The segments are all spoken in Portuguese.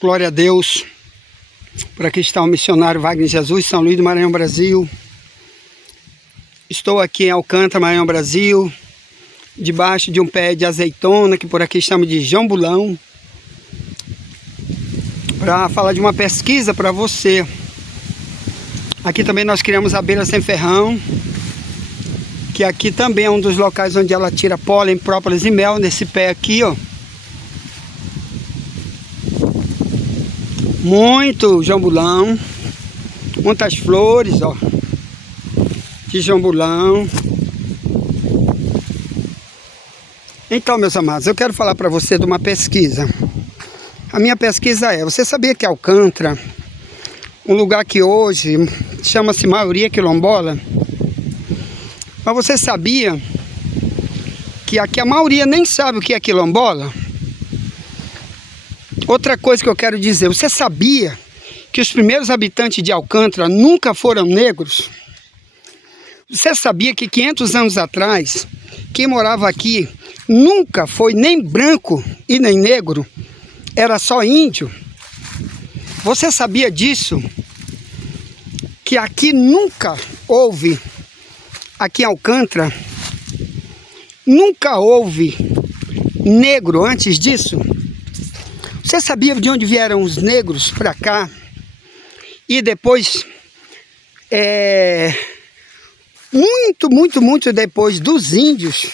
Glória a Deus. Por aqui está o missionário Wagner Jesus, São Luís do Maranhão, Brasil. Estou aqui em Alcântara, Maranhão, Brasil, debaixo de um pé de azeitona, que por aqui chamam de jambulão, para falar de uma pesquisa para você. Aqui também nós criamos a abelha sem ferrão, que aqui também é um dos locais onde ela tira pólen, própolis e mel, nesse pé aqui, ó. Muito jambulão, muitas flores, ó, de jambulão. Então, meus amados, eu quero falar para você de uma pesquisa. A minha pesquisa é: você sabia que Alcântara, um lugar que hoje chama-se maioria quilombola, mas você sabia que aqui a maioria nem sabe o que é quilombola? Outra coisa que eu quero dizer: você sabia que os primeiros habitantes de Alcântara nunca foram negros? Você sabia que 500 anos atrás, quem morava aqui nunca foi nem branco e nem negro, era só índio? Você sabia disso? Que aqui nunca houve, aqui em Alcântara, nunca houve negro antes disso? Você sabia de onde vieram os negros para cá? E depois, muito depois dos índios,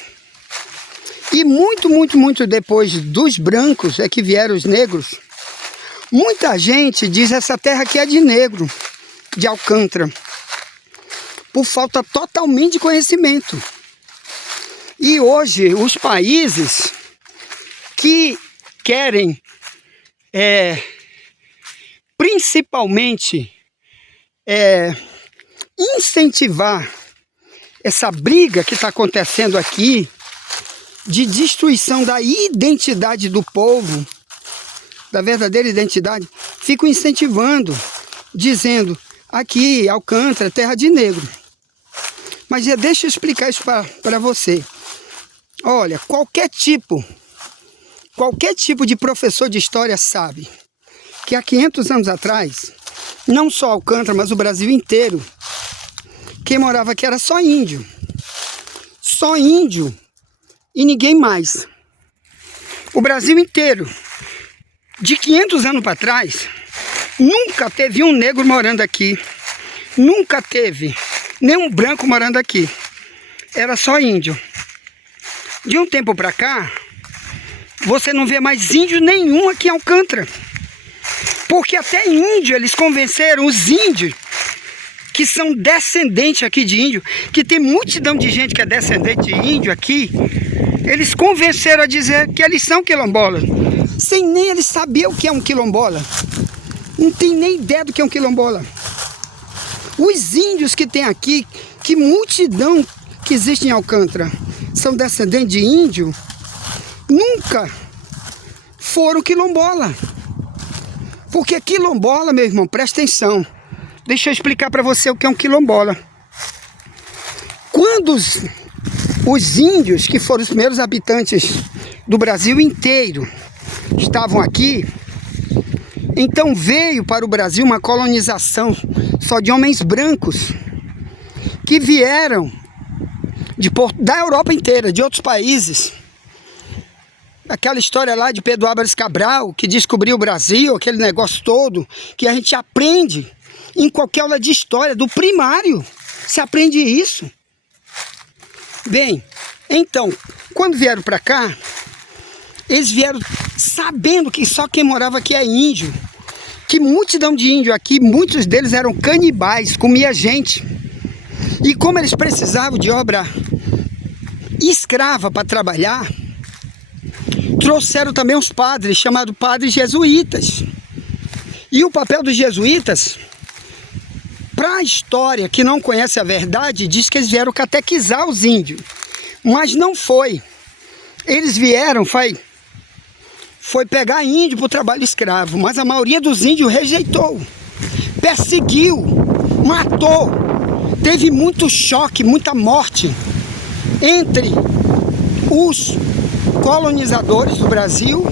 e muito depois dos brancos é que vieram os negros. Muita gente diz essa terra aqui é de negro, de Alcântara, por falta totalmente de conhecimento. E hoje os países que querem principalmente incentivar essa briga que está acontecendo aqui, de destruição da identidade do povo, da verdadeira identidade, ficam incentivando, dizendo: aqui Alcântara, terra de negro. Mas deixa eu explicar isso para você. Olha, qualquer tipo de professor de história sabe que há 500 anos atrás, não só Alcântara, mas o Brasil inteiro, quem morava aqui era só índio. Só índio e ninguém mais. O Brasil inteiro, de 500 anos para trás, nunca teve um negro morando aqui. Nunca teve nenhum branco morando aqui. Era só índio. De um tempo para cá, você não vê mais índio nenhum aqui em Alcântara. Porque até índio, eles convenceram os índios, que são descendentes aqui de índio, que tem multidão de gente que é descendente de índio aqui, eles convenceram a dizer que eles são quilombolas, sem nem eles saber o que é um quilombola. Não tem nem ideia do que é um quilombola. Os índios que tem aqui, que multidão que existe em Alcântara, são descendentes de índio, nunca foram quilombola. Porque quilombola, meu irmão, presta atenção. Deixa eu explicar para você o que é um quilombola. Quando os índios, que foram os primeiros habitantes do Brasil inteiro, estavam aqui, então veio para o Brasil uma colonização só de homens brancos, que vieram da Europa inteira, de outros países. Aquela história lá de Pedro Álvares Cabral, que descobriu o Brasil, aquele negócio todo, que a gente aprende em qualquer aula de história, do primário, se aprende isso. Bem, então, quando vieram para cá, eles vieram sabendo que só quem morava aqui é índio, que multidão de índio aqui, muitos deles eram canibais, comia gente. E como eles precisavam de obra escrava para trabalhar, trouxeram também uns padres, chamados padres jesuítas. E o papel dos jesuítas, para a história que não conhece a verdade, diz que eles vieram catequizar os índios. Mas não foi. Eles vieram, foi pegar índio para o trabalho escravo. Mas a maioria dos índios rejeitou, perseguiu, matou. Teve muito choque, muita morte entre os colonizadores do Brasil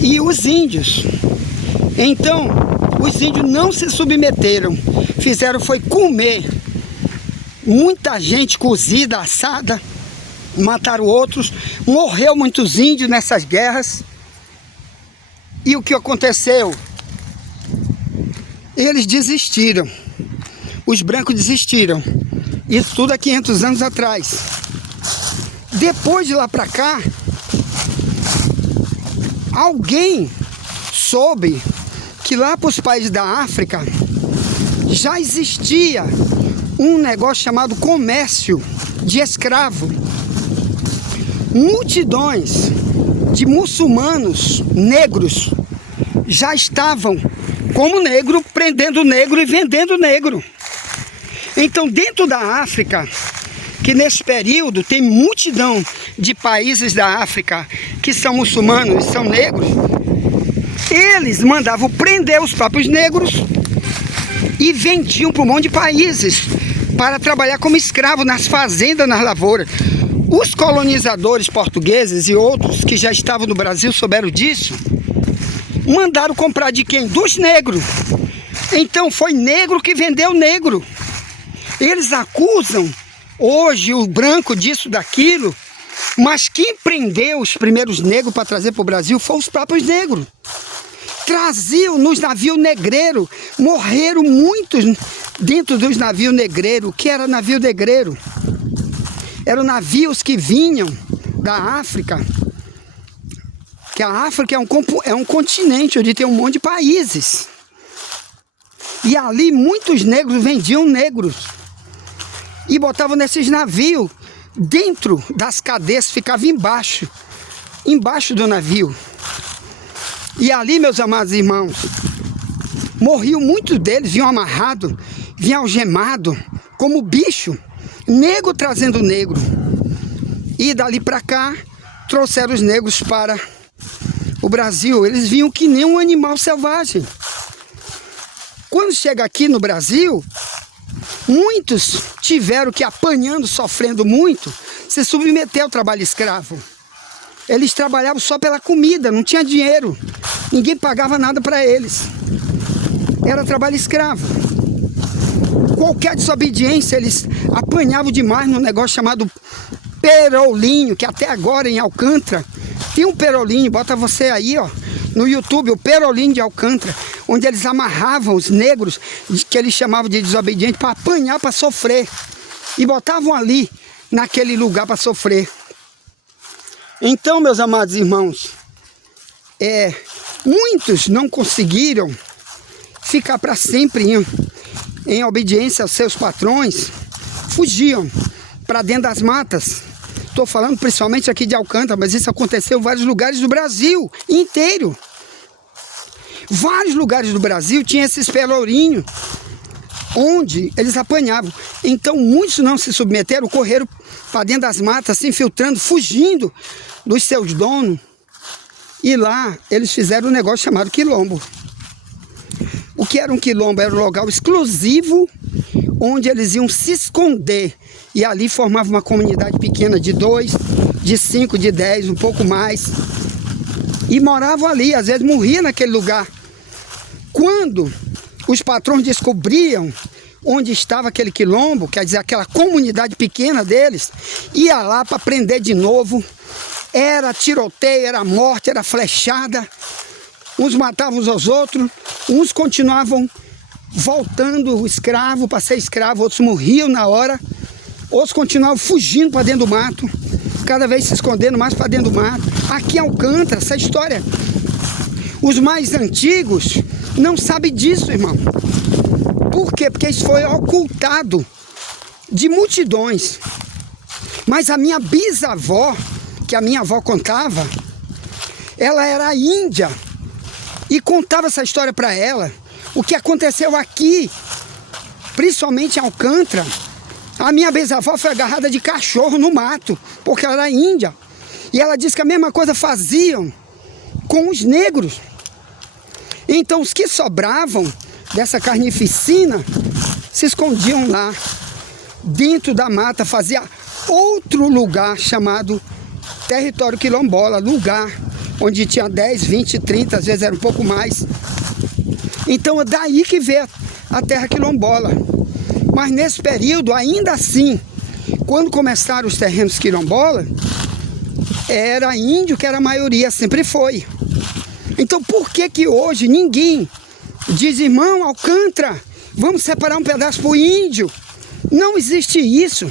e os índios. Então, os índios não se submeteram, fizeram foi comer. Muita gente cozida, assada, mataram outros, morreu muitos índios nessas guerras. E o que aconteceu? Eles desistiram, os brancos desistiram. Isso tudo há 500 anos atrás. Depois de lá para cá, alguém soube que lá para os países da África já existia um negócio chamado comércio de escravo. Multidões de muçulmanos negros já estavam como negro, prendendo negro e vendendo negro. Então, dentro da África, que nesse período tem multidão de países da África que são muçulmanos e são negros, eles mandavam prender os próprios negros e vendiam para um monte de países para trabalhar como escravo nas fazendas, nas lavouras. Os colonizadores portugueses e outros que já estavam no Brasil souberam disso, mandaram comprar de quem? Dos negros. Então foi negro que vendeu negro. Eles acusam hoje o branco disso, daquilo, mas quem prendeu os primeiros negros para trazer para o Brasil foram os próprios negros. Traziam nos navios negreiros, morreram muitos dentro dos navios negreiros. O que era navio negreiro? Eram navios que vinham da África, que a África é um continente onde tem um monte de países. E ali muitos negros vendiam negros e botavam nesses navios, dentro das cadeias, ficava embaixo do navio. E ali, meus amados irmãos, morriam muitos deles, vinham amarrados, vinham algemados, como bicho, negro trazendo negro. E dali para cá, trouxeram os negros para o Brasil. Eles vinham que nem um animal selvagem. Quando chega aqui no Brasil, muitos tiveram que, apanhando, sofrendo muito, se submeter ao trabalho escravo. Eles trabalhavam só pela comida, não tinha dinheiro. Ninguém pagava nada para eles. Era trabalho escravo. Qualquer desobediência, eles apanhavam demais num negócio chamado perolinho, que até agora em Alcântara tem um perolinho. Bota você aí, ó, no YouTube, o perolinho de Alcântara, onde eles amarravam os negros, que eles chamavam de desobedientes, para apanhar, para sofrer. E botavam ali, naquele lugar, para sofrer. Então, meus amados irmãos, muitos não conseguiram ficar para sempre em obediência aos seus patrões, fugiam para dentro das matas. Estou falando principalmente aqui de Alcântara, mas isso aconteceu em vários lugares do Brasil inteiro. Vários lugares do Brasil tinham esses pelourinhos, onde eles apanhavam. Então muitos não se submeteram, correram para dentro das matas, se infiltrando, fugindo dos seus donos. E lá eles fizeram um negócio chamado quilombo. O que era um quilombo? Era um local exclusivo, onde eles iam se esconder. E ali formava uma comunidade pequena de 2, de 5, de 10, um pouco mais. E moravam ali, às vezes morriam naquele lugar. Quando os patrões descobriam onde estava aquele quilombo, quer dizer, aquela comunidade pequena deles, ia lá para prender de novo. Era tiroteio, era morte, era flechada. Uns matavam uns aos outros, uns continuavam voltando escravo para ser escravo, outros morriam na hora, outros continuavam fugindo para dentro do mato, cada vez se escondendo mais para dentro do mato. Aqui em Alcântara, essa história, os mais antigos não sabem disso, irmão. Por quê? Porque isso foi ocultado de multidões. Mas a minha bisavó, que a minha avó contava, ela era índia e contava essa história para ela, o que aconteceu aqui, principalmente em Alcântara. A minha bisavó foi agarrada de cachorro no mato, porque ela era índia. E ela disse que a mesma coisa faziam com os negros. Então os que sobravam dessa carnificina se escondiam lá, dentro da mata, fazia outro lugar chamado território quilombola, lugar onde tinha 10, 20, 30, às vezes era um pouco mais. Então é daí que veio a terra quilombola. Mas nesse período, ainda assim, quando começaram os terrenos quilombola, era índio que era a maioria, sempre foi. Então por que que hoje ninguém diz, irmão Alcântara, vamos separar um pedaço para o índio? Não existe isso.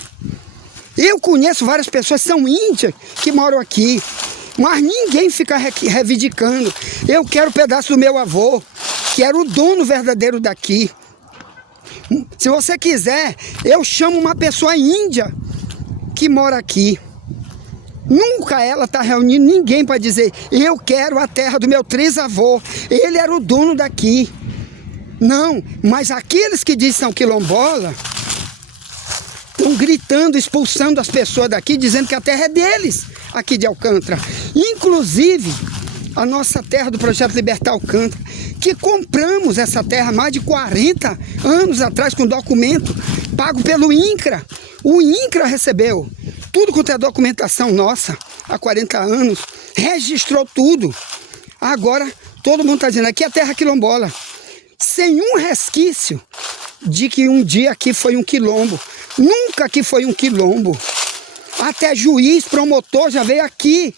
Eu conheço várias pessoas que são índias que moram aqui, mas ninguém fica reivindicando. Eu quero um pedaço do meu avô, que era o dono verdadeiro daqui. Se você quiser, eu chamo uma pessoa índia que mora aqui. Nunca ela está reunindo ninguém para dizer, eu quero a terra do meu trisavô, ele era o dono daqui. Não, mas aqueles que dizem que são quilombola, estão gritando, expulsando as pessoas daqui, dizendo que a terra é deles, aqui de Alcântara. Inclusive, a nossa terra do Projeto Libertar Alcântara, que compramos essa terra há mais de 40 anos atrás, com documento pago pelo INCRA. O INCRA recebeu tudo quanto é documentação nossa, há 40 anos, registrou tudo. Agora, todo mundo está dizendo, aqui é terra quilombola, sem um resquício de que um dia aqui foi um quilombo. Nunca aqui foi um quilombo. Até juiz, promotor já veio aqui,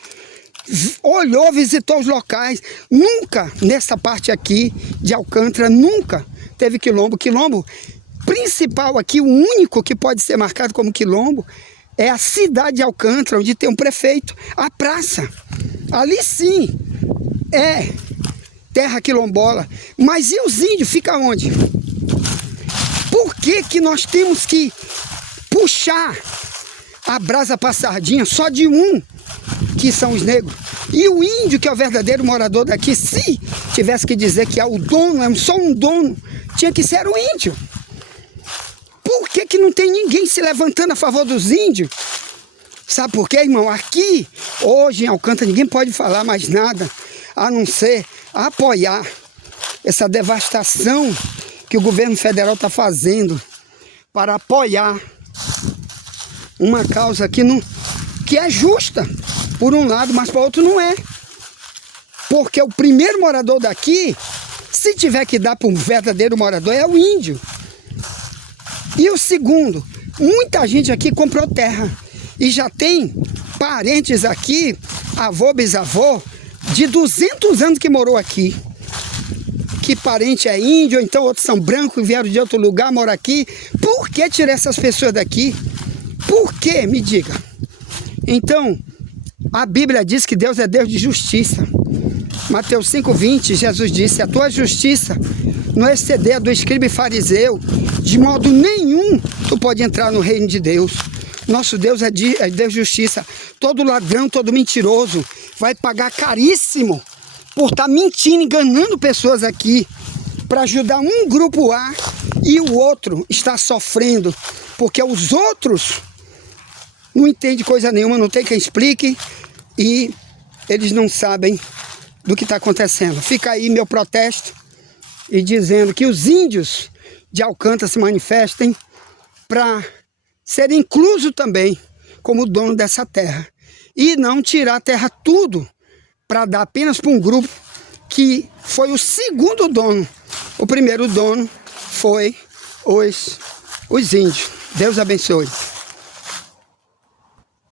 olhou, visitou os locais. Nunca, nessa parte aqui de Alcântara, nunca teve quilombo. Quilombo principal aqui, o único que pode ser marcado como quilombo, é a cidade de Alcântara, onde tem um prefeito, a praça. Ali sim é terra quilombola. Mas e os índios ficam onde? Por que que nós temos que puxar a brasa para a sardinha só de um, que são os negros? E o índio, que é o verdadeiro morador daqui, se tivesse que dizer que é o dono, é só um dono, tinha que ser o índio. Por que que não tem ninguém se levantando a favor dos índios? Sabe por quê, irmão? Aqui, hoje em Alcântara, ninguém pode falar mais nada, a não ser apoiar essa devastação que o governo federal está fazendo para apoiar uma causa que é justa, por um lado, mas para outro não é. Porque o primeiro morador daqui, se tiver que dar para um verdadeiro morador, é o índio. E o segundo, muita gente aqui comprou terra e já tem parentes aqui, avô, bisavô, de 200 anos que morou aqui. Que parente é índio, ou então outros são brancos e vieram de outro lugar, moram aqui. Por que tirar essas pessoas daqui? Por que? Me diga. Então, a Bíblia diz que Deus é Deus de justiça. Mateus 5,20, Jesus disse, a tua justiça não exceder a do escriba e fariseu, de modo nenhum tu pode entrar no reino de Deus. Nosso Deus é Deus de justiça. Todo ladrão, todo mentiroso vai pagar caríssimo por estar mentindo, enganando pessoas aqui, para ajudar um grupo A e o outro está sofrendo, porque os outros não entendem coisa nenhuma, não tem quem explique e eles não sabem do que está acontecendo. Fica aí meu protesto e dizendo que os índios de Alcântara se manifestem para serem inclusos também como dono dessa terra e não tirar a terra tudo para dar apenas para um grupo que foi o segundo dono. O primeiro dono foi os índios. Deus abençoe.